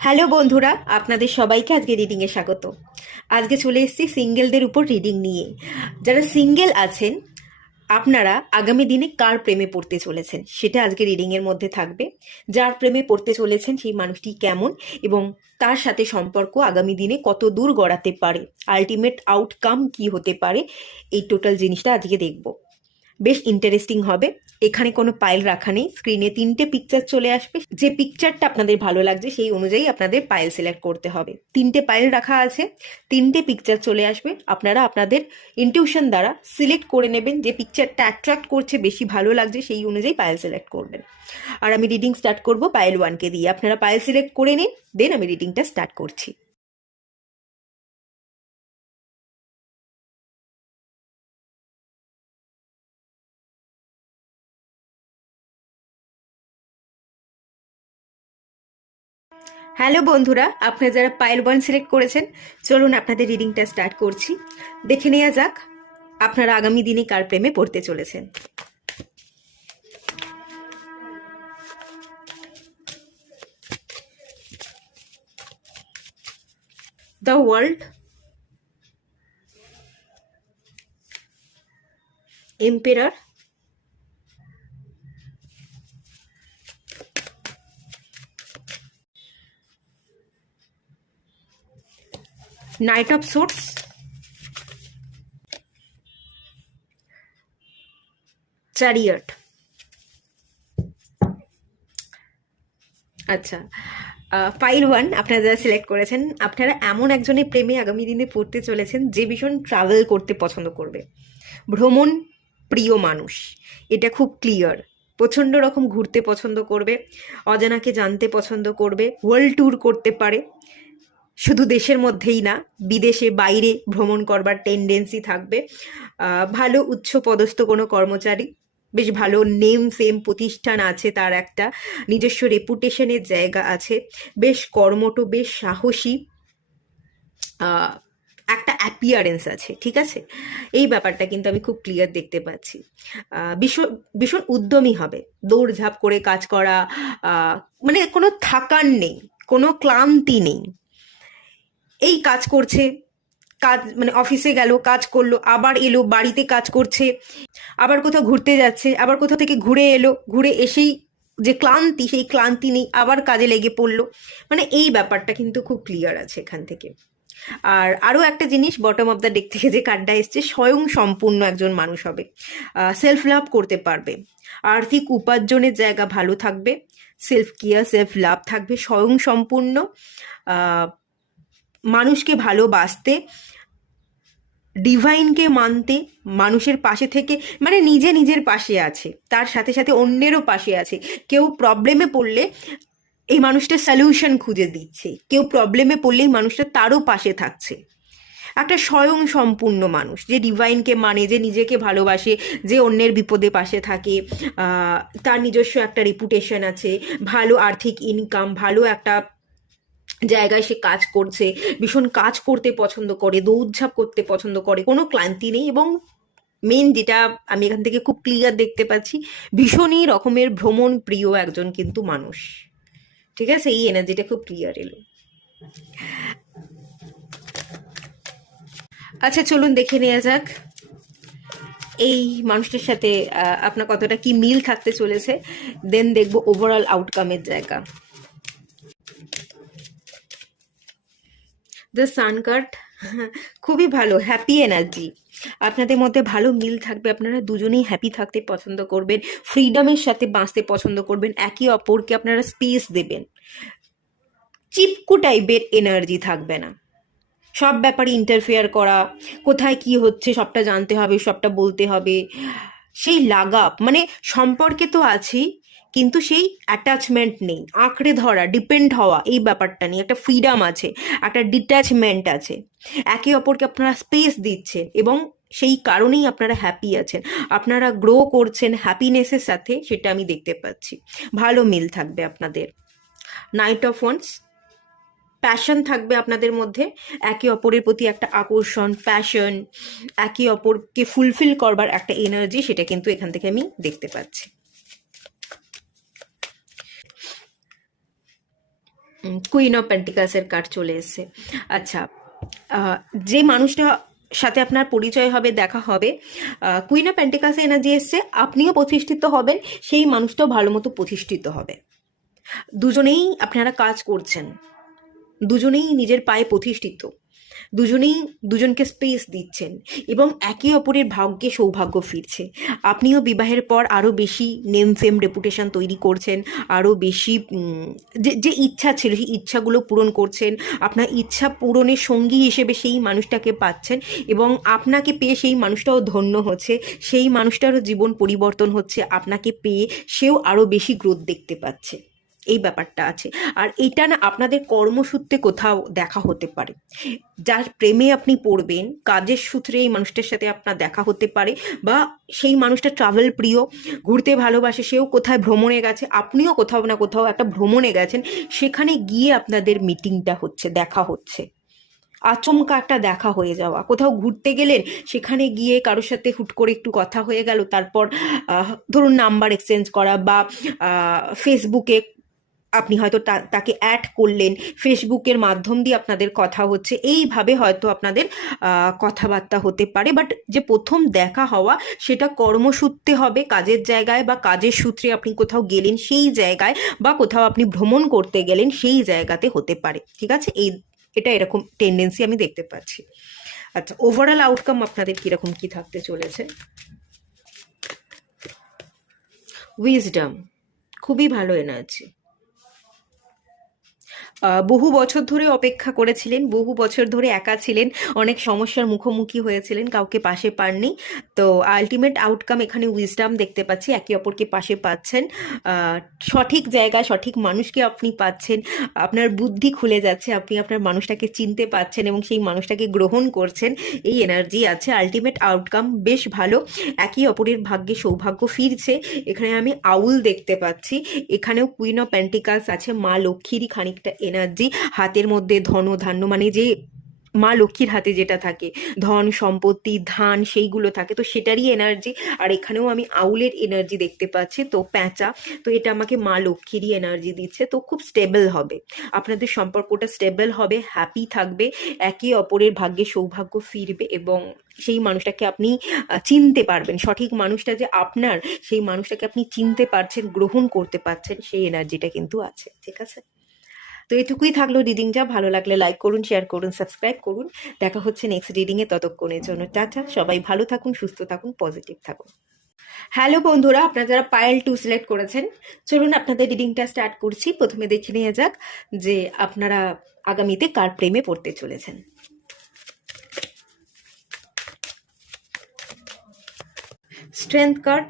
Hello বন্ধুরা, আপনাদের সবাইকে আজকে রিডিংয়ে স্বাগত। আজকে চলে এসেছি সিঙ্গেলদের উপর রিডিং নিয়ে। যারা সিঙ্গেল আছেন, আপনারা আগামী দিনে কার প্রেমে পড়তে চলেছেন সেটা আজকে রিডিংয়ের মধ্যে থাকবে। যার প্রেমে পড়তে চলেছেন সেই মানুষটি কেমন এবং তার সাথে সম্পর্ক আগামী দিনে কত দূর গড়াতে পারে, আলটিমেট আউটকাম কি হতে পারে, এই টোটাল জিনিসটা আজকে দেখব। বেশ ইন্টারেস্টিং হবে। এখানে কোনো পাইল রাখা নেই, স্ক্রিনে 3টে পিকচার চলে আসবে। যে পিকচারটা আপনাদের ভালো লাগছে সেই অনুযায়ী আপনাদের পাইল সিলেক্ট করতে হবে। 3টে পাইল রাখা আছে, 3টে পিকচার চলে আসবে। আপনারা আপনাদের ইনটিউশন দ্বারা সিলেক্ট করে নেবেন যে পিকচারটা অ্যাট্রাক্ট করছে, বেশি ভালো লাগছে, সেই অনুযায়ী পাইল সিলেক্ট করবেন। আর আমি রিডিং স্টার্ট করব পাইল 1কে দিয়ে। আপনারা পাইল সিলেক্ট করে নিন, দেন আমি রিডিংটা স্টার্ট করছি। হ্যালো বন্ধুরা, আপনারা যারা পাইল 1 সিলেক্ট করেছেন, চলুন আপনাদের রিডিংটা স্টার্ট করছি। দেখে নেওয়া যাক আপনারা আগামী দিনে কার প্রেমে পড়তে চলেছেন। The world, emperor, night of swords, chariot. আচ্ছা, পাইল 1 আপনারা যারা সিলেক্ট করেছেন, আপনারা এমন একজনের প্রেমে আগামী দিনে পড়তে চলেছেন যে ভীষণ ট্রাভেল করতে পছন্দ করবে, ভ্রমণ প্রিয় মানুষ। এটা খুব ক্লিয়ার। প্রচণ্ড রকম ঘুরতে পছন্দ করবে, অজানাকে জানতে পছন্দ করবে, ওয়ার্ল্ড ট্যুর করতে পারে। শুধু দেশের মধ্যেই না, বিদেশে বাইরে ভ্রমণ করবার টেন্ডেন্সি থাকবে। ভালো উচ্চপদস্থ কোনো কর্মচারী, বেশ ভালো নেম ফেম প্রতিষ্ঠান আছে, তার একটা নিজস্ব রেপুটেশনের জায়গা আছে, বেশ কর্মঠ, বেশ সাহসী একটা অ্যাপিয়ারেন্স আছে, ঠিক আছে? এই ব্যাপারটা কিন্তু আমি খুব ক্লিয়ার দেখতে পাচ্ছি। ভীষণ ভীষণ উদ্যমী হবে, দৌড়ঝাঁপ করে কাজ করা, মানে কোনো থাকার নেই, কোনো ক্লান্তি নেই। এই কাজ করছে, কাজ মানে অফিসে গেল, কাজ করলো, আবার এলো, বাড়িতে কাজ করছে, আবার কোথাও ঘুরতে যাচ্ছে, আবার কোথাও থেকে ঘুরে এলো, ঘুরে এসেই যে ক্লান্তি, সেই ক্লান্তি নেই, আবার কাজে লেগে পড়লো। মানে এই ব্যাপারটা কিন্তু খুব ক্লিয়ার আছে এখান থেকে। আর আরও একটা জিনিস, বটম অফ দ্য ডেক থেকে যে কার্ডটা এসছে, স্বয়ং সম্পূর্ণ একজন মানুষ হবে, সেলফ লাভ করতে পারবে, আর্থিক উপার্জনের জায়গা ভালো থাকবে, সেলফ কেয়ার, সেলফ লাভ থাকবে, স্বয়ং সম্পূর্ণ, মানুষকে ভালোবাসতে, ডিভাইনকে মানতে, মানুষের পাশে থেকে, মানে নিজে নিজের পাশে আছে, তার সাথে সাথে অন্যেরও পাশে আছে। কেউ প্রবলেমে পড়লে এই মানুষটা সলিউশন খুঁজে দিচ্ছে, কেউ প্রবলেমে পড়লেই মানুষটা তারও পাশে থাকছে। একটা স্বয়ং সম্পূর্ণ মানুষ, যে ডিভাইনকে মানে, যে নিজেকে ভালোবাসে, যে অন্যের বিপদে পাশে থাকে, তার নিজস্ব একটা রেপুটেশন আছে, ভালো আর্থিক ইনকাম, ভালো একটা জায়গায় সে কাজ করছে, ভীষণ কাজ করতে পছন্দ করে, দৌড়ঝাঁপ করতে পছন্দ করে, কোনো ক্লান্তি নেই। এবং মেন যেটা আমি এখান থেকে খুব ক্লিয়ার দেখতে পাচ্ছি, ভীষণই রকমের ভ্রমণ প্রিয় একজন কিন্তু মানুষ, ঠিক আছে? এই এনার্জিটা খুব ক্লিয়ার এলো। আচ্ছা, চলুন দেখে নেওয়া যাক এই মানুষটার সাথে আপনার কতটা কি মিল থাকতে চলেছে, দেন দেখবো ওভারঅল আউটকামের জায়গা। দ্য সান কার্ড, খুবই ভালো, হ্যাপি এনার্জি। আপনাদের মধ্যে ভালো মিল থাকবে, আপনারা দুজনেই হ্যাপি থাকতে পছন্দ করবেন, ফ্রিডমের সাথে বাঁচতে পছন্দ করবেন, একে অপরকে আপনারা স্পেস দেবেন। চিপকু টাইপের এনার্জি থাকবে না, সব ব্যাপারে ইন্টারফেয়ার করা, কোথায় কি হচ্ছে সবটা জানতে হবে, সবটা বলতে হবে, সেই লাগাব, মানে সম্পর্কে তো আছেই, কিন্তু সেই অ্যাটাচমেন্ট নেই, আঁকড়ে ধরা, ডিপেন্ড হওয়া, এই ব্যাপারটা নেই। একটা ফ্রিডম আছে, একটা ডিট্যাচমেন্ট আছে, একে অপরকে আপনারা স্পেস দিচ্ছেন এবং সেই কারণেই আপনারা হ্যাপি আছেন, আপনারা গ্রো করছেন হ্যাপিনেসের সাথে, সেটা আমি দেখতে পাচ্ছি। ভালো মিল থাকবে আপনাদের। নাইট অফ ওয়ান্স, প্যাশন থাকবে আপনাদের মধ্যে, একে অপরের প্রতি একটা আকর্ষণ, প্যাশন, একে অপরকে ফুলফিল করবার একটা এনার্জি, সেটা কিন্তু এখান থেকে আমি দেখতে পাচ্ছি। কুইন অফ পেন্টিকালসের কার্ড চলে এসেছে। আচ্ছা, আহ, যে মানুষটা সাথে আপনার পরিচয় হবে, দেখা হবে, কুইন অফ পেন্টিকালস এনার্জি এসছে, আপনিও প্রতিষ্ঠিত হবেন, সেই মানুষটাও ভালো মতো প্রতিষ্ঠিত হবে। দুজনেই আপনারা কাজ করছেন, দুজনেই নিজের পায়ে প্রতিষ্ঠিত, দুজনেই দুজনকে স্পেস দিচ্ছেন এবং একে অপরের ভাগ্যে সৌভাগ্য ফিরছে। আপনিও বিবাহের পর আরও বেশি নেম ফেম রেপুটেশন তৈরি করছেন, আরও বেশি যে যে ইচ্ছা ছিল সেই ইচ্ছাগুলো পূরণ করছেন। আপনার ইচ্ছা পূরণের সঙ্গী হিসেবে সেই মানুষটাকে পাচ্ছেন এবং আপনাকে পেয়ে সেই মানুষটাও ধন্য হচ্ছে, সেই মানুষটারও জীবন পরিবর্তন হচ্ছে আপনাকে পেয়ে, সেও আরও বেশি গ্রোথ দেখতে পাচ্ছে। এই ব্যাপারটা আছে। আর এটা না আপনাদের কর্মসূত্রে কোথাও দেখা হতে পারে, যার প্রেমে আপনি পড়বেন, কাজের সূত্রে এই মানুষটার সাথে আপনার দেখা হতে পারে, বা সেই মানুষটা ট্রাভেল প্রিয়, ঘুরতে ভালোবাসে, সেও কোথায় ভ্রমণে গেছে, আপনিও কোথাও না কোথাও একটা ভ্রমণে গেছেন, সেখানে গিয়ে আপনাদের মিটিংটা হচ্ছে, দেখা হচ্ছে, আচমকা একটা দেখা হয়ে যাওয়া। কোথাও ঘুরতে গেলেন, সেখানে গিয়ে কারোর সাথে হুট করে একটু কথা হয়ে গেল, তারপর ধরুন নাম্বার এক্সচেঞ্জ করা, বা ফেসবুকে আপনি হয়তো তাকে অ্যাড করলেন, ফেসবুকের মাধ্যম দিয়ে আপনাদের কথা হচ্ছে, এইভাবে হয়তো আপনাদের কথাবার্তা হতে পারে। বাট যে প্রথম দেখা হওয়া সেটা কর্মসূত্রে হবে, কাজের জায়গায় বা কাজের সূত্রে আপনি কোথাও গেলেন সেই জায়গায়, বা কোথাও আপনি ভ্রমণ করতে গেলেন সেই জায়গাতে হতে পারে। ঠিক আছে, এটা এরকম টেন্ডেন্সি আমি দেখতে পাচ্ছি। আচ্ছা, ওভারঅল আউটকাম আপনাদের কীরকম কী থাকতে চলেছে? উইজডম, খুবই ভালো এনার্জি। বহু বছর ধরে অপেক্ষা করেছিলেন, বহু বছর ধরে একা ছিলেন, অনেক সমস্যার মুখোমুখি হয়েছিলেন, কাউকে পাশে পাননি। তো আলটিমেট আউটকাম এখানে উইজডম দেখতে পাচ্ছি, একে অপরকে পাশে পাচ্ছেন, সঠিক জায়গায় সঠিক মানুষকে আপনি পাচ্ছেন, আপনার বুদ্ধি খুলে যাচ্ছে, আপনি আপনার মানুষটাকে চিনতে পাচ্ছেন এবং সেই মানুষটাকে গ্রহণ করছেন, এই এনার্জি আছে। আলটিমেট আউটকাম বেশ ভালো, একে অপরের ভাগ্যে সৌভাগ্য ফিরছে। এখানে আমি আউল দেখতে পাচ্ছি, এখানেও কুইন অফ পেন্টিকালস আছে, মা লক্ষ্মীরই খানিকটা এনার্জি। হাতের মধ্যে ধন ধান্য, মানে যে মা লক্ষ্মীর হাতে যেটা থাকে ধন সম্পত্তি ধান সেইগুলো থাকে, তো সেটারই এনার্জি। আর এখানেও আমি আউলের এনার্জি দেখতে পাচ্ছি, তো প্যাঁচা, তো এটা আমাকে মা লক্ষ্মীরই এনার্জি দিচ্ছে। তো খুব স্টেবল হবে আপনাদের সম্পর্কটা, স্টেবল হবে, হ্যাপি থাকবে, একে অপরের ভাগ্যে সৌভাগ্য ফিরবে এবং সেই মানুষটাকে আপনি চিনতে পারবেন, সঠিক মানুষটা যে আপনার, সেই মানুষটাকে আপনি চিনতে পারছেন, গ্রহণ করতে পারছেন, সেই এনার্জিটা কিন্তু আছে। ঠিক আছে, তো এটুকুই থাকলো রিডিংটা। ভালো লাগলে লাইক করুন, শেয়ার করুন, সাবস্ক্রাইব করুন। দেখা হচ্ছে নেক্সট রিডিংয়ে, ততক্ষণের জন্য টাটা। সবাই ভালো থাকুন, সুস্থ থাকুন, পজিটিভ থাকুন। হ্যালো বন্ধুরা, আপনারা যারা পাইল 2 সিলেক্ট করেছেন, চলুন আপনাদের রিডিংটা স্টার্ট করছি। প্রথমে দেখে নিয়ে যাক যে আপনারা আগামীতে কার প্রেমে পড়তে চলেছেন। স্ট্রেংথ কার্ড,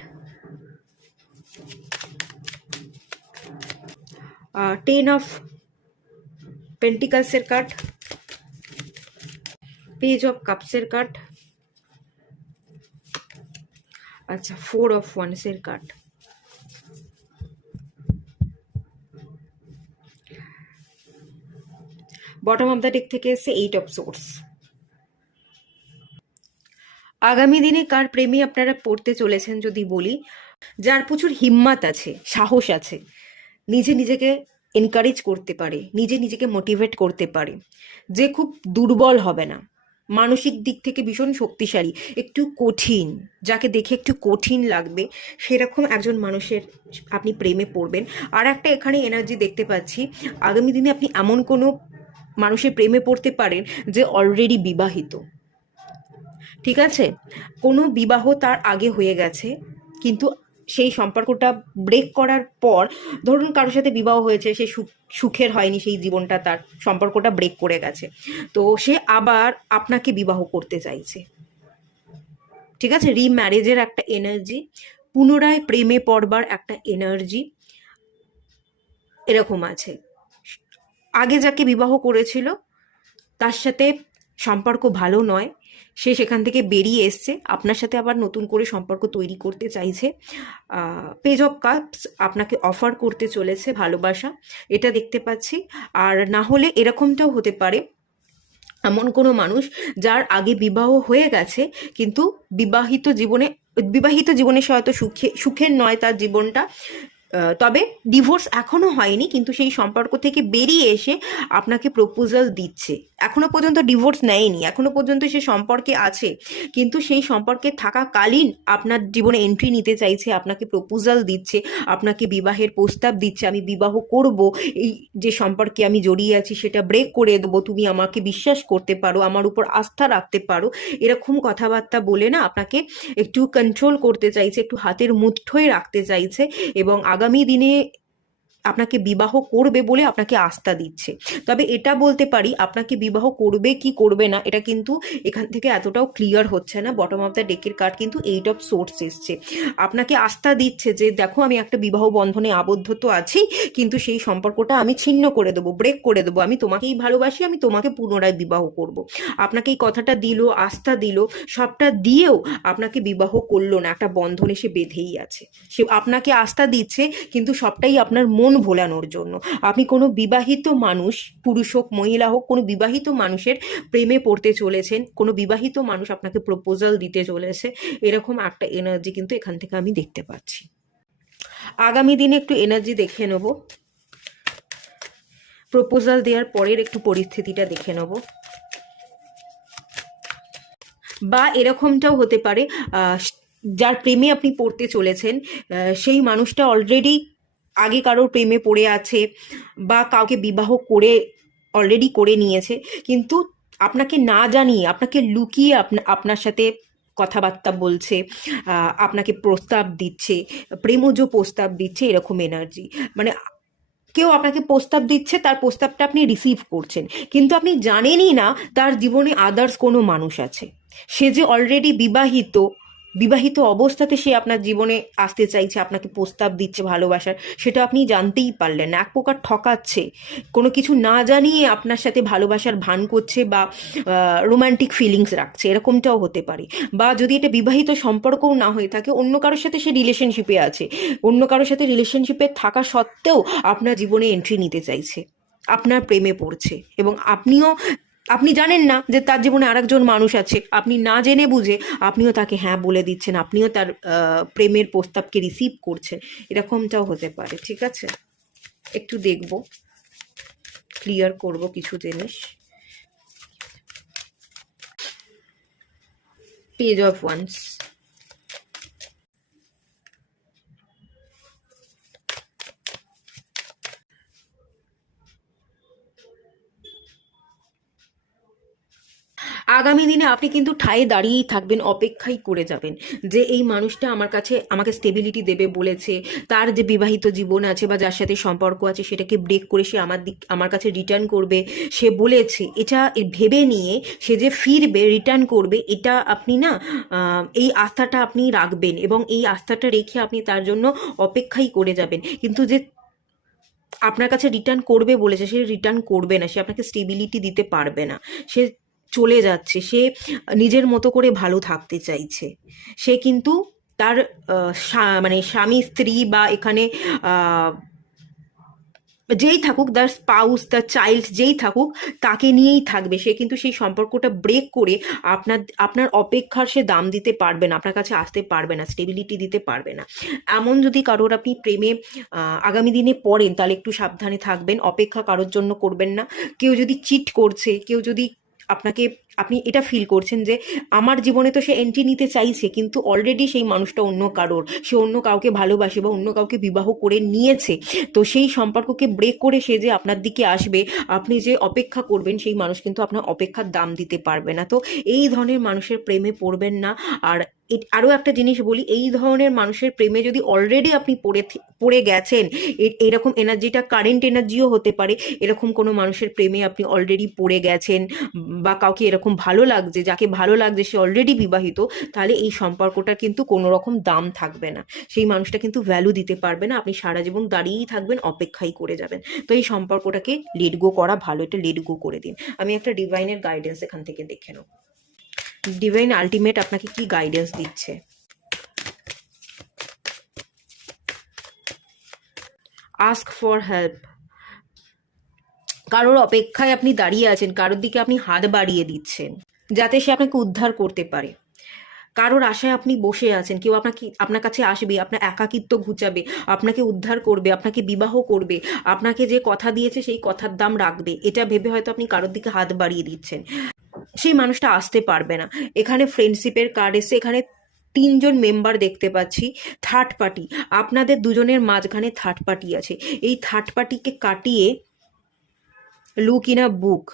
10 অফ পেন্টিকালসের কার্ড, পেজ অফ কাপসের কার্ড, আচ্ছা 4 অফ ওয়ান্সের card, bottom of the deck থেকে এসে 8 অফ সোর্স। আগামী দিনে কার প্রেমে আপনারা পড়তে চলেছেন যদি বলি, যার প্রচুর হিম্মত আছে, সাহস আছে, নিজে নিজেকে এনকারেজ করতে পারে, নিজে নিজেকে মোটিভেট করতে পারে, যে খুব দুর্বল হবে না, মানসিক দিক থেকে ভীষণ শক্তিশালী, একটু কঠিন, যাকে দেখে একটু কঠিন লাগবে, সেরকম একজন মানুষের আপনি প্রেমে পড়বেন। আর একটা এখানে এনার্জি দেখতে পাচ্ছি, আগামী দিনে আপনি এমন কোনো মানুষের প্রেমে পড়তে পারেন যে অলরেডি বিবাহিত। ঠিক আছে, কোনো বিবাহ তার আগে হয়ে গেছে, কিন্তু সেই সম্পর্কটা ব্রেক করার পর, ধরুন কারোর সাথে বিবাহ হয়েছে, সে সুখের হয়নি সেই জীবনটা, তার সম্পর্কটা ব্রেক করে গেছে, তো সে আবার আপনাকে বিবাহ করতে চাইছে। ঠিক আছে, রিম্যারেজের একটা এনার্জি, পুনরায় প্রেমে পড়বার একটা এনার্জি এরকম আছে। আগে যাকে বিবাহ করেছিল তার সাথে সম্পর্ক ভালো নয়, সে সেখান থেকে বেরিয়ে এসছে, আপনার সাথে আবার নতুন করে সম্পর্ক তৈরি করতে চাইছে। পেজ অফ কাপস আপনাকে অফার করতে চলেছে ভালোবাসা, এটা দেখতে পাচ্ছি। আর না হলে এরকমটাও হতে পারে, এমন কোনো মানুষ যার আগে বিবাহ হয়ে গেছে, কিন্তু বিবাহিত জীবনে সে হয়তো সুখের নয় তার জীবনটা, তবে ডিভোর্স এখনো হয়নি, কিন্তু সেই সম্পর্ক থেকে বেরিয়ে এসে আপনাকে প্রপোজাল দিচ্ছে। এখনো পর্যন্ত ডিভোর্স নেয়নি, এখনো পর্যন্ত সে সম্পর্কে আছে, কিন্তু সেই সম্পর্কে থাকাকালীন আপনার জীবনে এন্ট্রি নিতে চাইছে, আপনাকে প্রপোজাল দিচ্ছে, আপনাকে বিবাহের প্রস্তাব দিচ্ছে, আমি বিবাহ করব, এই যে সম্পর্কে আমি জড়িয়ে আছি সেটা ব্রেক করে দেবো, তুমি আমাকে বিশ্বাস করতে পারো, আমার উপর আস্থা রাখতে পারো, এরকম কথাবার্তা বলে না আপনাকে একটু কন্ট্রোল করতে চাইছে, একটু হাতের মুঠোয় রাখতে চাইছে, এবং আগামী দিনে আপনাকে বিবাহ করবে বলে আপনাকে আস্থা দিচ্ছে। তবে এটা বলতে পারি, আপনাকে বিবাহ করবে কি করবে না এটা কিন্তু এখান থেকে এতটাও ক্লিয়ার হচ্ছে না। বটম অফ দ্য ডেকের কার্ড কিন্তু 8 অফ সোর্স এসছে। আপনাকে আস্থা দিচ্ছে যে দেখো আমি একটা বিবাহ বন্ধনে আবদ্ধ তো আছি, কিন্তু সেই সম্পর্কটা আমি ছিন্ন করে দেবো, ব্রেক করে দেবো, আমি তোমাকেই ভালোবাসি, আমি তোমাকে পুনরায় বিবাহ করব। আপনাকে এই কথাটা দিল, আস্থা দিল, সবটা দিয়েও আপনাকে বিবাহ করলো না, একটা বন্ধনে সে বেঁধেই আছে। সে আপনাকে আস্থা দিচ্ছে, কিন্তু সবটাই আপনার মন ভোলানোর জন্য। আপনি কোনো বিবাহিত মানুষ, পুরুষ হোক মহিলা হোক, কোনো বিবাহিত মানুষের প্রেমে পড়তে চলেছেন, কোনো বিবাহিত মানুষ আপনাকে প্রপোজাল দিতে চলেছে, এরকম একটা এনার্জি কিন্তু এখান থেকে আমি দেখতে পাচ্ছি। আগামী দিনে একটু এনার্জি দেখে নেব, প্রপোজাল দেওয়ার পরের একটু পরিস্থিতিটা দেখে নেব। বা এরকমটাও হতে পারে, যার প্রেমে আপনি পড়তে চলেছেন সেই মানুষটা অলরেডি আগে কারোর প্রেমে পড়ে আছে, বা কাউকে বিবাহ করে অলরেডি করে নিয়েছে, কিন্তু আপনাকে না জানিয়ে, আপনাকে লুকিয়ে আপনার সাথে কথাবার্তা বলছে, আপনাকে প্রস্তাব দিচ্ছে, প্রেমজ প্রস্তাব দিচ্ছে, এরকম এনার্জি। মানে কেউ আপনাকে প্রস্তাব দিচ্ছে, তার প্রস্তাবটা আপনি রিসিভ করছেন, কিন্তু আপনি জানেনই না তার জীবনে আদার্স কোনো মানুষ আছে। সে যে অলরেডি বিবাহিত, বিবাহিত অবস্থাতে সে আপনার জীবনে আসতে চাইছে, আপনাকে প্রস্তাব দিচ্ছে ভালোবাসার, সেটা আপনি জানতেই পারলেন না। এক প্রকার ঠকাচ্ছে, কোনো কিছু না জানিয়ে আপনার সাথে ভালোবাসার ভান করছে, বা রোমান্টিক ফিলিংস রাখছে, এরকমটাও হতে পারে। বা যদি এটা বিবাহিত সম্পর্কও না হয়ে থাকে, অন্য কারোর সাথে সে রিলেশনশিপে আছে, অন্য কারোর সাথে রিলেশনশিপে থাকা সত্ত্বেও আপনার জীবনে এন্ট্রি নিতে চাইছে, আপনার প্রেমে পড়ছে, এবং আপনি জানেন না যে তার জীবনে আরেকজন মানুষ আছে, আপনি না জেনে বুঝে আপনিও তাকে হ্যাঁ বলে দিচ্ছেন, আপনিও তার প্রেমের প্রস্তাবকে রিসিভ করছেন, এরকমটাও হতে পারে। ঠিক আছে, একটু দেখব, ক্লিয়ার করব কিছু জিনিস। পেজ অফ ওয়ান্স, আগামী দিনে আপনি কিন্তু ঠায় দাঁড়িয়েই থাকবেন, অপেক্ষাই করে যাবেন যে এই মানুষটা আমার কাছে আমাকে স্টেবিলিটি দেবে বলেছে, তার যে বিবাহিত জীবন আছে বা যার সাথে সম্পর্ক আছে সেটাকে ব্রেক করে সে আমার কাছে রিটার্ন করবে, সে বলেছে, এটা ভেবে নিয়ে সে যে ফিরবে, রিটার্ন করবে, এটা আপনি না এই আস্থাটা আপনি রাখবেন, এবং এই আস্থাটা রেখে আপনি তার জন্য অপেক্ষাই করে যাবেন। কিন্তু যে আপনার কাছে রিটার্ন করবে বলেছে, সে রিটার্ন করবে না, সে আপনাকে স্টেবিলিটি দিতে পারবে না, সে চলে যাচ্ছে, সে নিজের মতো করে ভালো থাকতে চাইছে। সে কিন্তু তার মানে স্বামী স্ত্রী বা এখানে যেই থাকুক, তার স্পাউস, তার চাইল্ড যেই থাকুক, তাকে নিয়েই থাকবে। সে কিন্তু সেই সম্পর্কটা ব্রেক করে আপনার অপেক্ষার সে দাম দিতে পারবে না, আপনার কাছে আসতে পারবে না, স্টেবিলিটি দিতে পারবে না। এমন যদি কারোর আপনি প্রেমে আগামী দিনে পড়েন, তাহলে একটু সাবধানে থাকবেন, অপেক্ষা কারোর জন্য করবেন না। কেউ যদি চিট করছে, কেউ যদি আপনি এটা ফিল করছেন যে আমার জীবনে তো সে এন্ট্রি নিতে চাইছে, কিন্তু অলরেডি সেই মানুষটা অন্য কারোর, সে অন্য কাউকে ভালোবাসে বা অন্য কাউকে বিবাহ করে নিয়েছে, তো সেই সম্পর্ককে ব্রেক করে সে যে আপনার দিকে আসবে, আপনি যে অপেক্ষা করবেন, সেই মানুষ কিন্তু আপনার অপেক্ষার দাম দিতে পারবে না। তো এই ধরনের মানুষের প্রেমে পড়বেন না। আর আরও একটা জিনিস বলি, এই ধরনের মানুষের প্রেমে যদি অলরেডি আপনি পড়ে গেছেন, এরকম এনার্জিটা কারেন্ট এনার্জিও হতে পারে, এরকম কোনো মানুষের প্রেমে আপনি অলরেডি পড়ে গেছেন, বা কাউকে এরকম ভালো লাগছে, যাকে ভালো লাগছে সে অলরেডি বিবাহিত, তাহলে এই সম্পর্কটার কিন্তু কোনো রকম দাম থাকবে না, সেই মানুষটা কিন্তু ভ্যালু দিতে পারবে না, আপনি সারা জীবন দাঁড়িয়েই থাকবেন, অপেক্ষাই করে যাবেন। তো এই সম্পর্কটাকে লেট গো করা ভালো, এটা লেট গো করে দিন। আমি একটা ডিভাইনের গাইডেন্স এখান থেকে দেখে নেব, ডিভাইন আলটিমেট আপনাকে কি গাইডেন্স দিচ্ছে। আস্ক ফর হেল্প, কারোর অপেক্ষায় আপনি দাঁড়িয়ে আছেন, কারোর দিকে আপনি হাত বাড়িয়ে দিচ্ছেন যাতে সে আপনাকে উদ্ধার করতে পারে, কারোর আশায় আপনি বসে আছেন, কেউ আপনার কাছে আসবে, আপনার একাকিত্ব ঘুচাবে, আপনাকে উদ্ধার করবে, আপনাকে বিবাহ করবে, আপনাকে যে কথা দিয়েছে সেই কথার দাম রাখবে, এটা ভেবে হয়তো আপনি কারোর দিকে হাত বাড়িয়ে দিচ্ছেন। সেই মানুষটা আসতে পারবে না। এখানে ফ্রেন্ডশিপের কার্ড এসে, এখানে 3জন মেম্বার দেখতে পাচ্ছি। থার্ড পার্টি, আপনাদের দুজনের মাঝখানে থার্ড পার্টি আছে। এই থার্ড পার্টিকে কাটিয়ে লুক ইন আ বুক,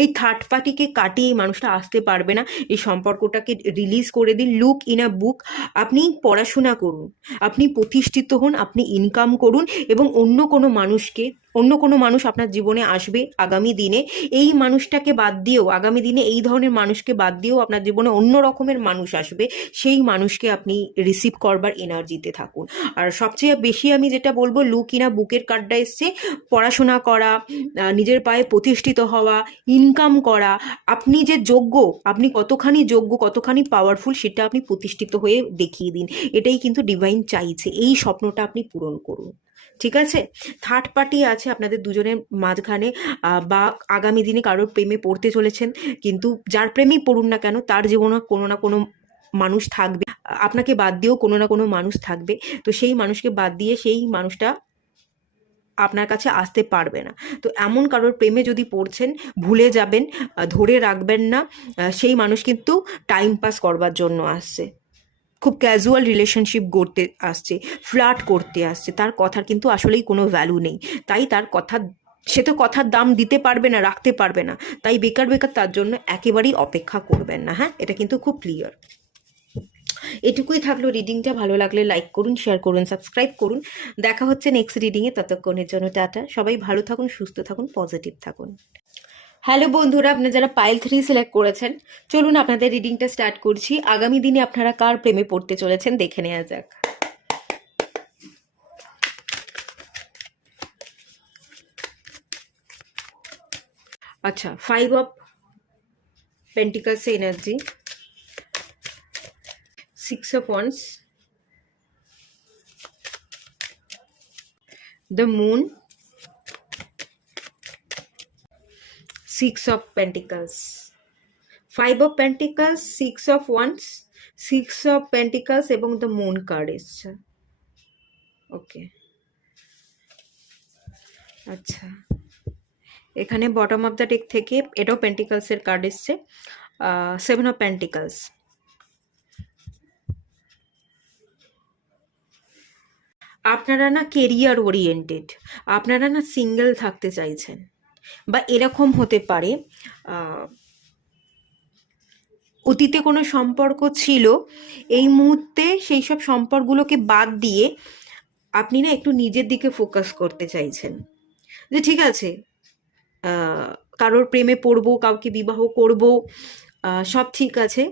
এই থার্ড পার্টিকে কাটিয়ে এই মানুষটা আসতে পারবে না। এই সম্পর্কটাকে রিলিজ করে দিন, লুক ইন আ বুক। আপনি পড়াশোনা করুন, আপনি প্রতিষ্ঠিত হন, আপনি ইনকাম করুন, এবং অন্য কোনো মানুষ আপনার জীবনে আসবে আগামী দিনে। এই মানুষটাকে বাদ দিয়েও, আগামী দিনে এই ধরনের মানুষকে বাদ দিয়েও আপনার জীবনে অন্য রকমের মানুষ আসবে। সেই মানুষকে আপনি রিসিভ করবার এনার্জিতে থাকুন। আর সবচেয়ে বেশি আমি যেটা বলবো, লুক ইন আ বুকের কার্ডটা এসছে। পড়াশোনা করা, নিজের পায়ে প্রতিষ্ঠিত হওয়া, ইনকাম করা, আপনি যে যোগ্য, আপনি কতখানি যোগ্য, কতখানি পাওয়ারফুল, সেটা আপনি প্রতিষ্ঠিত হয়ে দেখিয়ে দিন। এটাই কিন্তু ডিভাইন চাইছে, এই স্বপ্নটা আপনি পূরণ করুন। ঠিক আছে? থার্ড পার্টি আছে আপনাদের দুজনের মাঝখানে, বা আগামী দিনে কারোর প্রেমে পড়তে চলেছেন, কিন্তু যার প্রেমেই পড়ুন না কেন, তার জীবনে কোনো না কোনো মানুষ থাকবে, আপনাকে বাদ দিয়েও কোনো না কোনো মানুষ থাকবে। তো সেই মানুষকে বাদ দিয়ে সেই মানুষটা আপনার কাছে আসতে পারবে না। তো এমন কারোর প্রেমে যদি পড়ছেন, ভুলে যাবেন, ধরে রাখবেন না। সেই মানুষ কিন্তু টাইম পাস করবার জন্য আসছে, খুব ক্যাজুয়াল রিলেশনশিপ গড়তে আসছে, ফ্লার্ট করতে আসছে। তার কথার কিন্তু আসলেই কোনো ভ্যালু নেই। তাই সে তো কথার দাম দিতে পারবে না, রাখতে পারবে না। তাই বেকার বেকার তার জন্য একেবারেই অপেক্ষা করবেন না। হ্যাঁ, এটা কিন্তু খুব ক্লিয়ার। এটুকুই থাকলো রিডিংটা। ভালো লাগলে লাইক করুন, শেয়ার করুন, সাবস্ক্রাইব করুন। দেখা হচ্ছে নেক্সট রিডিংয়ে। ততক্ষণের জন্য টাটা। সবাই ভালো থাকুন, সুস্থ থাকুন, পজিটিভ থাকুন। হ্যালো বন্ধুরা, আপনারা যারা পাইল 3 সিলেক্ট করেছেন, চলুন আপনাদের রিডিংটা স্টার্ট করছি। আগামী দিনে আপনারা কার প্রেমে পড়তে চলেছেন দেখে নেওয়া যাক। আচ্ছা, 5 of pentacles energy, 6 of wands, the moon, 6 of pentacles, 5 of pentacles, 6 of wands, 6 of pentacles এবং দ্য মুন কার্ড এসছে। ওকে, আচ্ছা, এখানে বটম অফ দ্য ডেক থেকে এটাও পেন্টিকলসের কার্ড এসছে, 7 অফ পেন্টিকলস। আপনারা না কেরিয়ার ওরিয়েন্টেড, আপনারা না সিঙ্গেল থাকতে চাইছেন, বা এরকম হতে পারে অতীতে কোনো সম্পর্ক ছিল, এই মুহূর্তে সেই সব সম্পর্কগুলোকে বাদ দিয়ে আপনি না একটু নিজের দিকে ফোকাস করতে চাইছেন। যে ঠিক আছে, কারোর প্রেমে পড়বো, কাউকে বিবাহ করব, সব ঠিক আছে,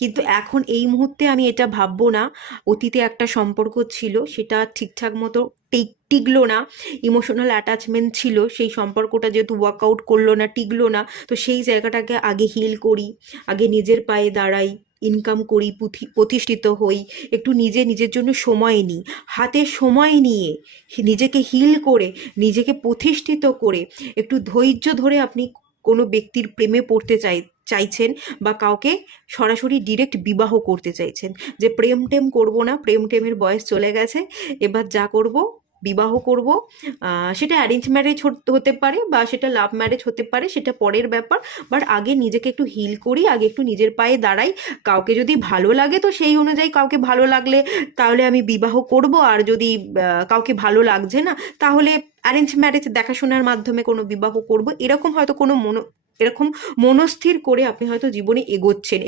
কিন্তু এখন এই মুহূর্তে আমি এটা ভাববো না। অতীতে একটা সম্পর্ক ছিল, সেটা ঠিকঠাক মতো টিকলো না, ইমোশনাল অ্যাটাচমেন্ট ছিল, সেই সম্পর্কটা যেহেতু ওয়ার্কআউট করলো না, টিকলো না, তো সেই জায়গাটাকে আগে হিল করি, আগে নিজের পায়ে দাঁড়াই, ইনকাম করি, প্রতিষ্ঠিত হই, একটু নিজের জন্য সময় নিই, হাতে সময় নিয়ে নিজেকে হিল করে, নিজেকে প্রতিষ্ঠিত করে, একটু ধৈর্য ধরে আপনি কোনো ব্যক্তির প্রেমে পড়তে চাইছেন, বা কাউকে সরাসরি ডিরেক্ট বিবাহ করতে চাইছেন। যে প্রেম টেম করবো না, প্রেম টেমের বয়স চলে গেছে, এবার যা করব বিবাহ করব। সেটা অ্যারেঞ্জ ম্যারেজ হতে পারে, বা সেটা লাভ ম্যারেজ হতে পারে, সেটা পরের ব্যাপার। বাট আগে নিজেকে একটু হিল করি, আগে একটু নিজের পায়ে দাঁড়াই। কাউকে যদি ভালো লাগে তো সেই অনুযায়ী, কাউকে ভালো লাগলে তাহলে আমি বিবাহ করব, আর যদি কাউকে ভালো লাগছে না তাহলে অ্যারেঞ্জ ম্যারেজ দেখাশোনার মাধ্যমে কোনো বিবাহ করব। এরকম হয়তো এরকম মনস্থির করে আপনি হয়তো জীবনে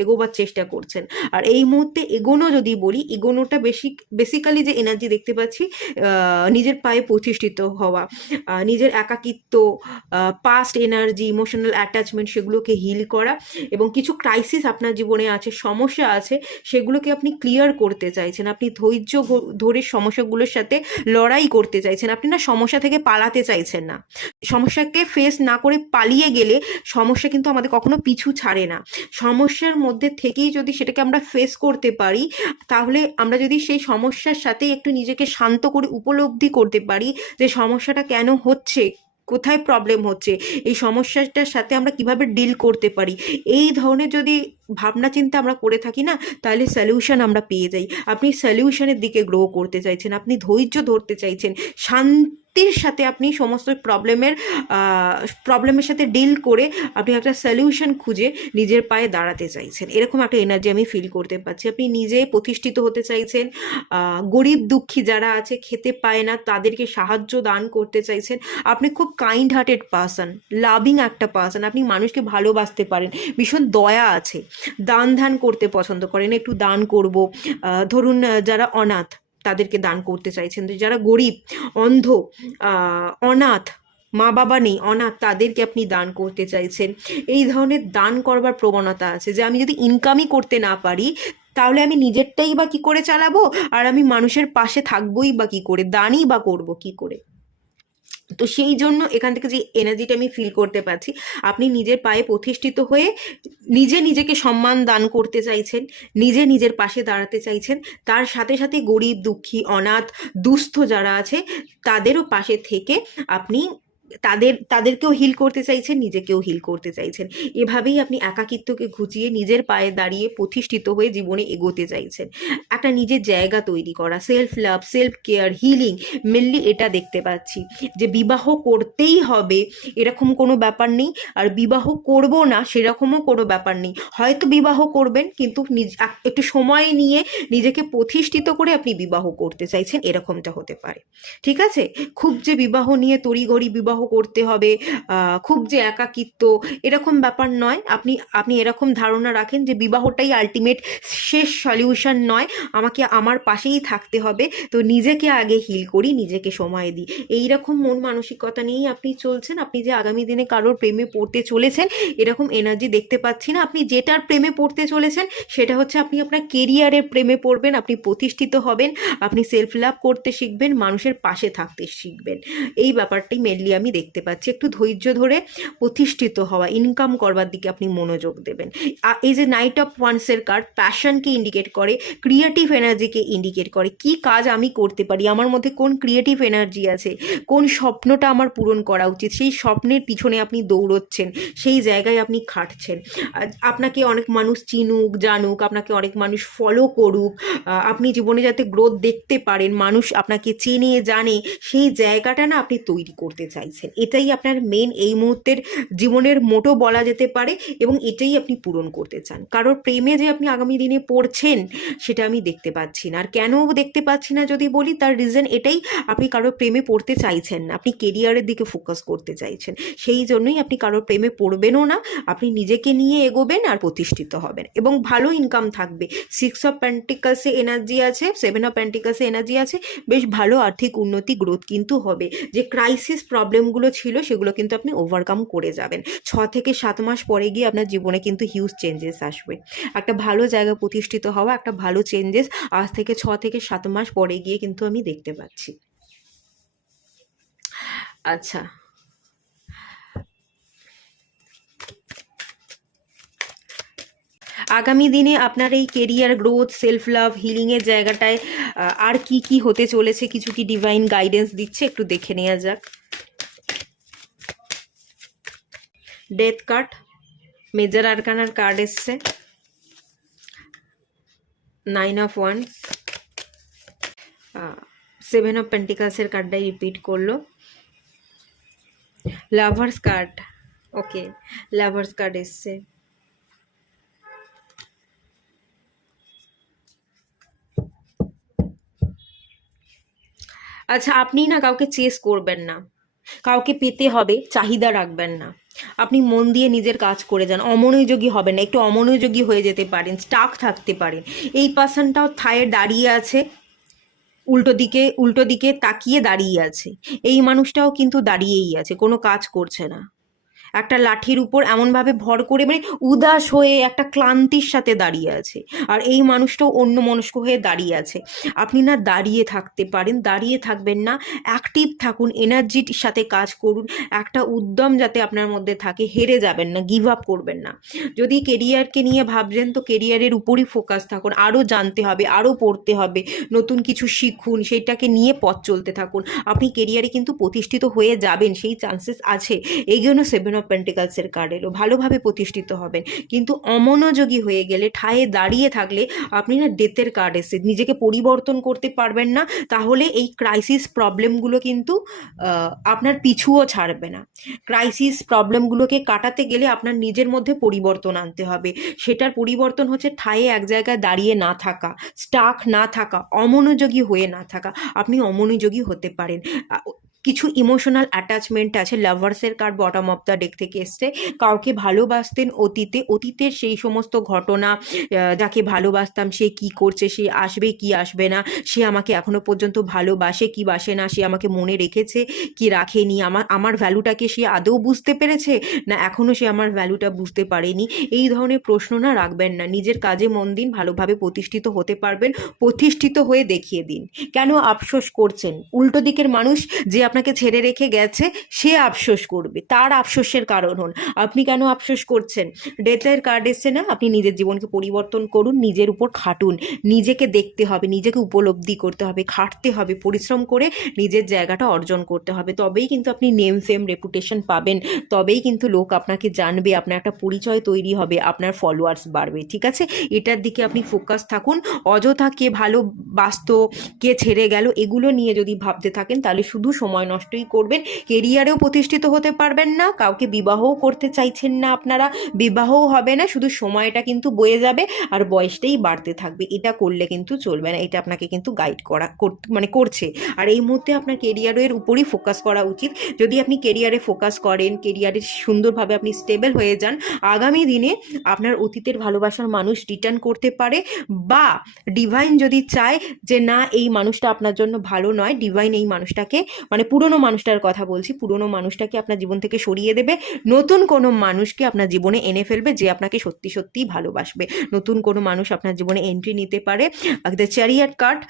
এগোবার চেষ্টা করছেন। আর এই মুহূর্তে এগোনো যদি বলি, এগোনোটা বেসিক্যালি যে এনার্জি দেখতে পাচ্ছি, নিজের পায়ে প্রতিষ্ঠিত হওয়া, নিজের একাকিত্ব, পাস্ট এনার্জি, ইমোশনাল অ্যাটাচমেন্ট, সেগুলোকে হিল করা, এবং কিছু ক্রাইসিস আপনার জীবনে আছে, সমস্যা আছে, সেগুলোকে আপনি ক্লিয়ার করতে চাইছেন। আপনি ধৈর্য ধরে সমস্যাগুলোর সাথে লড়াই করতে চাইছেন। আপনি না সমস্যা থেকে পালাতে চাইছেন না। সমস্যাকে ফেস না করে পালিয়ে গেলে সমস্যা কিন্তু আমাদের কখনো পিছু ছাড়ে না। সমস্যার মধ্যে থেকেই যদি সেটাকে আমরা ফেস করতে পারি, তাহলে আমরা যদি সেই সমস্যার সাথে একটু নিজেকে শান্ত করে উপলব্ধি করতে পারি যে সমস্যাটা কেন হচ্ছে, কোথায় প্রবলেম হচ্ছে, এই সমস্যাটার সাথে আমরা কিভাবে ডিল করতে পারি, এই ধরনের যদি ভাবনা চিন্তা আমরা করে থাকি না, তাহলে সলিউশন আমরা পেয়ে যাই। আপনি সলিউশনের দিকে গ্রো করতে চাইছেন, আপনি ধৈর্য ধরতে চাইছেন, শান্তির সাথে আপনি সমস্ত প্রবলেমের সাথে ডিল করে আপনি একটা সলিউশন খুঁজে নিজের পায়ে দাঁড়াতে চাইছেন। এরকম একটা এনার্জি আমি ফিল করতে পারছি। আপনি নিজে প্রতিষ্ঠিত হতে চাইছেন, গরিব দুঃখী যারা আছে খেতে পায় না তাদেরকে সাহায্য দান করতে চাইছেন। আপনি খুব কাইন্ড হার্টেড পার্সন, লাভিং একটা পার্সন, আপনি মানুষকে ভালোবাসতে পারেন, ভীষণ দয়া আছে, দান ধ্যান করতে পছন্দ করেন। একটু দান করব, ধরুন যারা অনাথ তাদেরকে দান করতে চাইছেন, যারা গরিব, অন্ধ, অনাথ, মা বাবা নেই, অনাথ, তাদেরকে আপনি দান করতে চাইছেন। এই ধরনের দান করবার প্রবণতা আছে যে আমি যদি ইনকামই করতে না পারি তাহলে আমি নিজেরটাই বা কী করে চালাবো, আর আমি মানুষের পাশে থাকবোই বা কী করে, দানই বা করবো কী করে। তো সেই জন্য এখান থেকে যে এনার্জিটা আমি ফিল করতে পারছি, আপনি নিজের পায়ে প্রতিষ্ঠিত হয়ে নিজেকে সম্মান দান করতে চাইছেন, নিজের পাশে দাঁড়াতে চাইছেন, তার সাথে সাথে গরিব দুঃখী অনাথ দুস্থ যারা আছে তাদেরও পাশে থেকে আপনি তাদেরকেও হিল করতে চাইছেন, নিজেকেও হিল করতে চাইছেন। এভাবেই আপনি একাকিত্বকে ঘুচিয়ে নিজের পায়ে দাঁড়িয়ে প্রতিষ্ঠিত হয়ে জীবনে এগোতে চাইছেন। একটা নিজের জায়গা তৈরি করা, self love, self care, healing, mainly এটা দেখতে পাচ্ছি। যে বিবাহ করতেই হবে এরকম কোনো ব্যাপার নেই, আর বিবাহ করব না সেরকমও কোনো ব্যাপার নেই। হয়তো বিবাহ করবেন কিন্তু একটু সময় নিয়ে নিজেকে প্রতিষ্ঠিত করে আপনি বিবাহ করতে চাইছেন, এরকমটা হতে পারে। ঠিক আছে? খুব যে বিবাহ নিয়ে তড়িঘড়ি বিবাহ করতে হবে, খুব যে একাকিত্ব, এরকম ব্যাপার নয়। আপনি এরকম ধারণা রাখেন যে বিবাহটাই আলটিমেট শেষ সলিউশন নয়, আমাকে আমার পাশেই থাকতে হবে, তো নিজেকে আগে হিল করি, নিজেকে সময় দিই। এইরকম মন মানসিকতা নিয়েই আপনি চলছেন। আপনি যে আগামী দিনে কারোর প্রেমে পড়তে চলেছেন এরকম এনার্জি দেখতে পাচ্ছি না। আপনি যেটার প্রেমে পড়তে চলেছেন সেটা হচ্ছে আপনি আপনার কেরিয়ারের প্রেমে পড়বেন, আপনি প্রতিষ্ঠিত হবেন, আপনি সেলফ লাভ করতে শিখবেন, মানুষের পাশে থাকতে শিখবেন। এই ব্যাপারটাই মেনলি আমি দেখতে পাচ্ছি। একটু ধৈর্য ধরে প্রতিষ্ঠিত হওয়া, ইনকাম করবার দিকে আপনি মনোযোগ দেবেন। এই যে নাইট অফ ওয়ান্সের কার্ড প্যাশনকে ইন্ডিকেট করে, ক্রিয়েটিভ এনার্জিকে ইন্ডিকেট করে। কি কাজ আমি করতে পারি, আমার মধ্যে কোন ক্রিয়েটিভ এনার্জি আছে, কোন স্বপ্নটা আমার পূরণ করা উচিত, সেই স্বপ্নের পিছনে আপনি দৌড়চ্ছেন, সেই জায়গায় আপনি খাটছেন। আপনাকে অনেক মানুষ চিনুক জানুক, আপনাকে অনেক মানুষ ফলো করুক, আপনি জীবনে যাতে গ্রোথ দেখতে পারেন, মানুষ আপনাকে চেনে জানে, সেই জায়গাটা না আপনি তৈরি করতে চাইছেন। এটাই আপনার মেন এই মুহূর্তের জীবনের মোটো বলা যেতে পারে, এবং এটাই আপনি পূরণ করতে চান। কারোর প্রেমে যে আপনি আগামী দিনে পড়ছেন সেটা আমি দেখতে পাচ্ছি না। আর কেন দেখতে পাচ্ছি না যদি বলি, তার রিজন এটাই, আপনি কারোর প্রেমে পড়তে চাইছেন না, আপনি কেরিয়ারের দিকে ফোকাস করতে চাইছেন। সেই জন্যই আপনি কারোর প্রেমে পড়বেনও না, আপনি নিজেকে নিয়ে এগোবেন আর প্রতিষ্ঠিত হবেন, এবং ভালো ইনকাম থাকবে। 6 অফ পেন্টিকলসে এনার্জি আছে, 7 অফ পেন্টিকলসে এনার্জি আছে, বেশ ভালো আর্থিক উন্নতি গ্রোথ কিন্তু হবে। যে ক্রাইসিস প্রবলেমগুলো ছিল সেগুলো কিন্তু আপনি ওভারকাম করে যাবেন। 6 থেকে 7 মাস পরে গিয়ে আপনার জীবনে কিন্তু হিউজ চেঞ্জেস আসবে। একটা ভালো জায়গায় প্রতিষ্ঠিত হওয়া, একটা ভালো চেঞ্জেস আজ থেকে 6 থেকে 7 মাস পরে গিয়ে কিন্তু আমি দেখতে পাচ্ছি। আচ্ছা, আগামী দিনে আপনার এই কেরিয়ার গ্রোথ, সেলফ লাভ, হিলিংয়ের জায়গাটায় আর কি হতে চলেছে, কিছু কি ডিভাইন গাইডেন্স দিচ্ছে একটু দেখে নেওয়া যাক। ডেথ কার্ড, মেজর আরকানার কার্ড এসছে, 9 অফ ওয়ান্স, 7 অফ পেন্টিকলসের কার্ডটাই রিপিট করলো, লাভার্স কার্ড, ওকে, লাভার্স কার্ড এসছে। আচ্ছা, আপনি না কাউকে চেস করবেন না, কাউকে পেতে হবে চাহিদা রাখবেন না, আপনি মন দিয়ে নিজের কাজ করে যান, অমনোযোগী হবেন না, একটু অমনোযোগী হয়ে যেতে পারেন, স্টাক থাকতে পারেন। এই পার্সনটাও থায়ে দাঁড়িয়ে আছে, উল্টো দিকে তাকিয়ে দাঁড়িয়ে আছে। এই মানুষটাও কিন্তু দাঁড়িয়েই আছে, কোনো কাজ করছে না, একটা লাঠির উপর এমনভাবে ভর করে, মানে উদাস হয়ে একটা ক্লান্তির সাথে দাঁড়িয়ে আছে। আর এই মানুষটাও অন্যমনস্ক হয়ে দাঁড়িয়ে আছে। আপনি না দাঁড়িয়ে থাকতে পারেন, দাঁড়িয়ে থাকবেন না, অ্যাক্টিভ থাকুন, এনার্জির সাথে কাজ করুন, একটা উদ্যম যাতে আপনার মধ্যে থাকে, হেরে যাবেন না, গিভ আপ করবেন না। যদি কেরিয়ারকে নিয়ে ভাবছেন তো কেরিয়ারের উপরই ফোকাস থাকুন, আরও জানতে হবে, আরও পড়তে হবে, নতুন কিছু শিখুন, সেইটাকে নিয়ে পথ চলতে থাকুন। আপনি কেরিয়ারে কিন্তু প্রতিষ্ঠিত হয়ে যাবেন, সেই চান্সেস আছে। এই জন্য 7 অফ পেন্টিকালসের কার্ড এলো, ভালোভাবে প্রতিষ্ঠিত হবেন। কিন্তু অমনোযোগী হয়ে গেলে, ঠায়ে দাঁড়িয়ে থাকলে আপনি না ডেথের কার্ড এসে নিজেকে পরিবর্তন করতে পারবেন না, তাহলে এই ক্রাইসিস প্রবলেমগুলো কিন্তু আপনার পিছুও ছাড়বে না। ক্রাইসিস প্রবলেমগুলোকে কাটাতে গেলে আপনার নিজের মধ্যে পরিবর্তন আনতে হবে। সেটার পরিবর্তন হচ্ছে ঠায়ে এক জায়গায় দাঁড়িয়ে না থাকা, স্টাক না থাকা, অমনোযোগী হয়ে না থাকা। আপনি অমনোযোগী হতে পারেন। কিছু ইমোশনাল অ্যাটাচমেন্ট আছে। লাভার্সের card bottom of the deck থেকে এসছে। কাউকে ভালোবাসতেন অতীতে, অতীতের সেই সমস্ত ঘটনা, যাকে ভালোবাসতাম সে কি করছে, সে আসবে কি আসবে না, সে আমাকে এখনো পর্যন্ত ভালোবাসে কি বাসে না, সে আমাকে মনে রেখেছে কি রাখেনি, আমার ভ্যালুটাকে সে আদৌ বুঝতে পেরেছে না এখনও সে আমার ভ্যালুটা বুঝতে পারেনি। এই ধরনের প্রশ্ন না রাখবেন না। নিজের কাজে মন দিন, ভালোভাবে প্রতিষ্ঠিত হতে পারবেন। প্রতিষ্ঠিত হয়ে দেখিয়ে দিন। কেন আফসোস করছেন? উল্টো দিকের মানুষ যে আপনাকে ছেড়ে রেখে গেছে সে আফসোস করবে, তার আফসোসের কারণ হন। আপনি কেন আফসোস করছেন? ডেথের কার্ড এসছে না? আপনি নিজের জীবনকে পরিবর্তন করুন, নিজের উপর খাটুন। নিজেকে দেখতে হবে, নিজেকে উপলব্ধি করতে হবে, খাটতে হবে, পরিশ্রম করে নিজের জায়গাটা অর্জন করতে হবে। তবেই কিন্তু আপনি নেম ফেম রেপুটেশন পাবেন, তবেই কিন্তু লোক আপনাকে জানবে, আপনার একটা পরিচয় তৈরি হবে, আপনার ফলোয়ার্স বাড়বে। ঠিক আছে, এটার দিকে আপনি ফোকাস থাকুন। অযথা কে ভালোবাসতো, কে ছেড়ে গেল, এগুলো নিয়ে যদি ভাবতে থাকেন তাহলে শুধু সময় নষ্টই করবেন। কেরিয়ারেও প্রতিষ্ঠিত হতে পারবেন না, কাউকে বিবাহও করতে চাইছেন না আপনারা, বিবাহও হবে না, শুধু সময়টা কিন্তু বয়ে যাবে আর বয়সটাই বাড়তে থাকবে। এটা করলে কিন্তু চলবে না, এটা আপনাকে কিন্তু গাইড করছে। আর এই মুহূর্তে আপনার কেরিয়ারের উপরই ফোকাস করা উচিত। যদি আপনি কেরিয়ারে ফোকাস করেন, কেরিয়ারে সুন্দরভাবে আপনি স্টেবল হয়ে যান, আগামী দিনে আপনার অতীতের ভালোবাসার মানুষ রিটার্ন করতে পারে, বা ডিভাইন যদি চায় যে না এই মানুষটা আপনার জন্য ভালো নয়, ডিভাইন এই মানুষটাকে, মানে পুরনো মানুষটার কথা বলছি, পুরনো মানুষটাকে আপনার জীবন থেকে সরিয়ে দেবে, নতুন কোনো মানুষকে আপনার জীবনে এনে ফেলবে যে আপনাকে সত্যি সত্যিই ভালোবাসবে। নতুন কোনো মানুষ আপনার জীবনে এন্ট্রি নিতে পারে। দ্য চ্যারিয়ট কার্ড,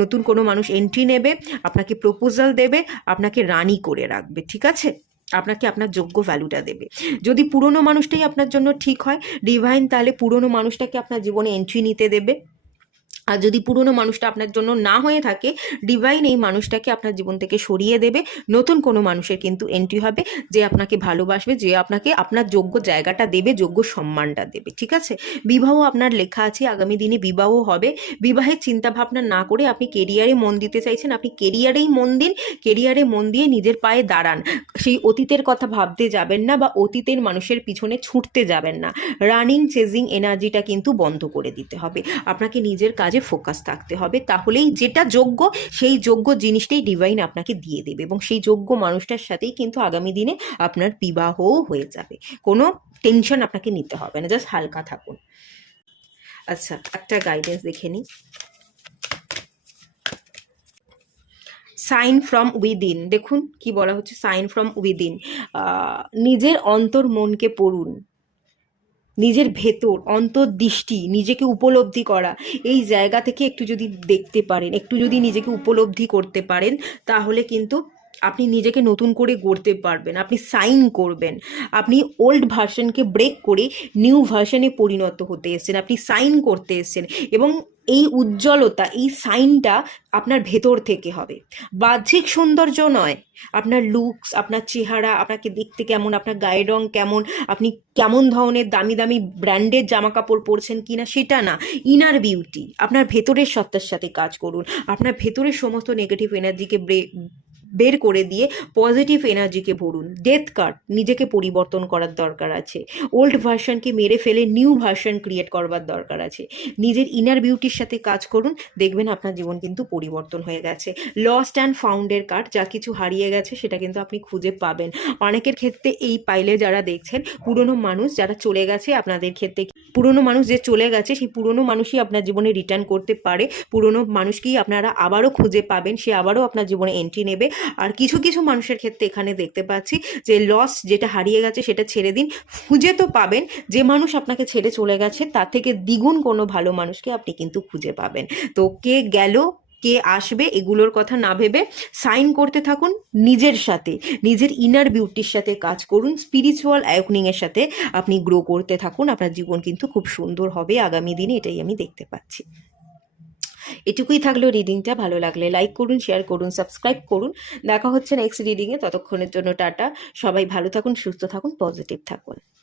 নতুন কোনো মানুষ এন্ট্রি নেবে, আপনাকে প্রপোজাল দেবে, আপনাকে রানী করে রাখবে। ঠিক আছে, আপনাকে আপনার যোগ্য ভ্যালুটা দেবে। যদি পুরনো মানুষটাই আপনার জন্য ঠিক হয়, ডিভাইন তাহলে পুরনো মানুষটাকে আপনার জীবনে এন্ট্রি নিতে দেবে। আর যদি পুরনো মানুষটা আপনার জন্য না হয়ে থাকে, ডিভাইন এই মানুষটাকে আপনার জীবন থেকে সরিয়ে দেবে। নতুন কোনো মানুষের কিন্তু এন্ট্রি হবে, যে আপনাকে ভালোবাসবে, যে আপনাকে আপনার যোগ্য জায়গাটা দেবে, যোগ্য সম্মানটা দেবে। ঠিক আছে, বিবাহ আপনার লেখা আছে, আগামী দিনে বিবাহ হবে। বিবাহের চিন্তাভাবনা না করে আপনি কেরিয়ারে মন দিতে চাইছেন, আপনি কেরিয়ারেই মন দিন। কেরিয়ারে মন দিয়ে নিজের পায়ে দাঁড়ান। সেই অতীতের কথা ভাবতে যাবেন না, বা অতীতের মানুষের পিছনে ছুটতে যাবেন না। রানিং চেজিং এনার্জিটা কিন্তু বন্ধ করে দিতে হবে। আপনাকে নিজের কাজে ফোকাস থাকতে হবে, তাহলেই যেটা যোগ্য সেই যোগ্য জিনিসটাই ডিভাইন আপনাকে দিয়ে দেবে, এবং সেই যোগ্য মানুষটার সাথেই কিন্তু আগামী দিনে আপনার বিবাহও হয়ে যাবে। কোনো টেনশন আপনাকে নিতে হবে না, জাস্ট হালকা থাকুন। আচ্ছা, একটা গাইডেন্স দেখে নিই। সাইন ফ্রম উইদিন, দেখুন কি বলা হচ্ছে। সাইন ফ্রম উইদিন, নিজের অন্তর মনকে পড়ুন, নিজের ভেতর অন্তর্দৃষ্টি, নিজেকে উপলব্ধি করা, এই জায়গা থেকে একটু যদি দেখতে পারেন, একটু যদি নিজেকে উপলব্ধি করতে পারেন, তাহলে কিন্তু আপনি নিজেকে নতুন করে গড়তে পারবেন। আপনি সাইন করবেন, আপনি ওল্ড ভার্সনকে ব্রেক করে নিউ ভার্সনে পরিণত হতে এসেছেন, আপনি সাইন করতে এসেছেন। এবং এই উজ্জ্বলতা, এই সাইনটা আপনার ভেতর থেকে হবে, বাহ্যিক সৌন্দর্য নয়। আপনার লুকস, আপনার চেহারা, আপনাকে দেখতে কেমন, আপনার গায়ের রং কেমন, আপনি কেমন ধরনের দামি দামি ব্র্যান্ডের জামা কাপড় পরছেন কিনা, সেটা না। ইনার বিউটি, আপনার ভেতরের সত্তার সাথে কাজ করুন। আপনার ভেতরের সমস্ত নেগেটিভ এনার্জিকে বের করে দিয়ে পজিটিভ এনার্জিকে ভরুন। ডেথ কার্ড, নিজেকে পরিবর্তন করার দরকার আছে। ওল্ড ভার্সনকে মেরে ফেলে নিউ ভার্সন ক্রিয়েট করবার দরকার আছে। নিজের ইনার বিউটির সাথে কাজ করুন, দেখবেন আপনার জীবন কিন্তু পরিবর্তন হয়ে গেছে। লস্ট অ্যান্ড ফাউন্ডের কার্ড, যা কিছু হারিয়ে গেছে সেটা কিন্তু আপনি খুঁজে পাবেন। অনেকের ক্ষেত্রে এই পাইলে যারা দেখছেন, পুরনো মানুষ যারা চলে গেছে, আপনাদের ক্ষেত্রে পুরনো মানুষ যে চলে গেছে, সেই পুরনো মানুষই আপনার জীবনে রিটার্ন করতে পারে। পুরনো মানুষকেই আপনারা আবারও খুঁজে পাবেন, সে আবারও আপনার জীবনে এন্ট্রি নেবে। আর কিছু কিছু মানুষের ক্ষেত্রে এখানে দেখতে পাচ্ছি যে লস, যেটা হারিয়ে গেছে সেটা ছেড়ে দিন, খুঁজে তো পাবেন। যে মানুষ আপনাকে ছেড়ে চলে গেছে তার থেকে দ্বিগুণ কোনো ভালো মানুষকে আপনি কিন্তু খুঁজে পাবেন। তো কে গেল, কে আসবে, এগুলোর কথা না ভেবে সাইন করতে থাকুন নিজের সাথে, নিজের ইনার বিউটির সাথে কাজ করুন। স্পিরিচুয়াল অ্যাওয়েকনিংয়ের সাথে আপনি গ্রো করতে থাকুন, আপনার জীবন কিন্তু খুব সুন্দর হবে আগামী দিনে, এটাই আমি দেখতে পাচ্ছি। এটুকুই থাকলো রিডিংটা। ভালো লাগলে লাইক করুন, শেয়ার করুন, সাবস্ক্রাইব করুন। দেখা হচ্ছে নেক্সট রিডিংয়ে, ততক্ষণের জন্য টাটা। সবাই ভালো থাকুন, সুস্থ থাকুন, পজিটিভ থাকুন।